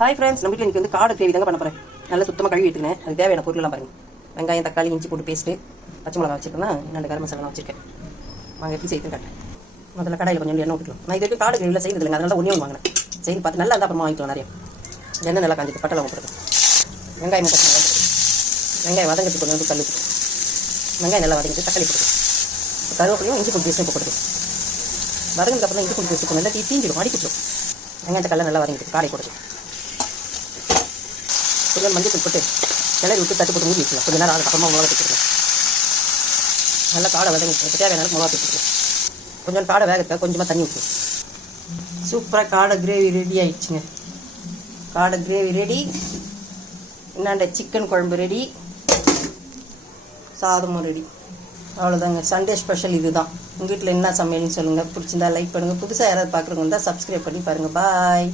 Hi friends, நம்ம வீட்டில் இன்றைக்கி வந்து காடை கிரேவி தாங்க பண்ண போகிறேன். நல்லா சுத்தமாக கழுவி எடுத்துக்கிறேன். அது தேவையான பொருள்லாம் பாருங்கள். வெங்காயம், தக்காளி, இஞ்சி போட்டு பேஸ்ட்டு, பச்சை மிளகா வச்சுருக்கேன்னா 2 கரம் மசாலா வச்சுருக்கேன். வாங்க எப்படி செய்து காட்டேன். முதல்ல கடாயில் கொஞ்சம் எண்ணெய் விட்டுக்கலாம். நான் இது வரைக்கும் காடை கிரேவியில் செய்யறது இல்லைங்க, அதனால ஒன்றே ஒன்று வாங்கினேன். செய்து பார்த்து நல்லா இருந்தால் அப்புறமா வாங்கிக்கலாம். நிறைய எண்ணெய் நல்லா காஞ்சிட்டு பட்டை லவங்கம் போட்டுருக்கேன். வெங்காயம் பச்சை மிளகா போட்டுருக்கேன். வெங்காயம் வதங்கிறதுக்கு கொஞ்சம் வந்து கல் வச்சுக்கேன். வெங்காயம் நல்லா வதங்கிட்டு தக்காளி போட்டுருக்கேன். கருவேப்பிலையும் இஞ்சி பூண்டு பேஸ்ட்டும் போட்டுருக்கேன். வதங்கினதுக்கு அப்புறம் இஞ்சி பூண்டு பேஸ்ட்டு நல்லா தீஞ்சிடும், அடிக்கிடும். வெங்காயத்தை கல்லை நல்லா வதங்கிட்டு காடை போட்டுருக்கேன். கொஞ்சம் மஞ்சள் போட்டு கிளறி விட்டு தட்டு போட்டு மூடி வச்சுக்கலாம். கொஞ்சம் நேரம் அதுக்கப்புறமா மிளகா வச்சுருக்கேன். நல்லா காடை வதங்கிட்டு தேவையான மிளகா வச்சுருக்கேன். கொஞ்சம் காடை வேகத்துக்காக கொஞ்சமாக தண்ணி ஊற்றி சூப்பராக காடை கிரேவி ரெடி ஆயிடுச்சுங்க. காடை கிரேவி ரெடி. என்னாண்ட சிக்கன் குழம்பு ரெடி, சாதமும் ரெடி. அவ்வளோதாங்க, சண்டே ஸ்பெஷல் இது தான். உங்கள் வீட்டில் என்ன சமையல்னு சொல்லுங்கள். பிடிச்சிருந்தா லைக் பண்ணுங்கள். புதுசாக யாராவது பார்க்குறவங்க இருந்தால் சப்ஸ்கிரைப் பண்ணி பாருங்கள். பாய்.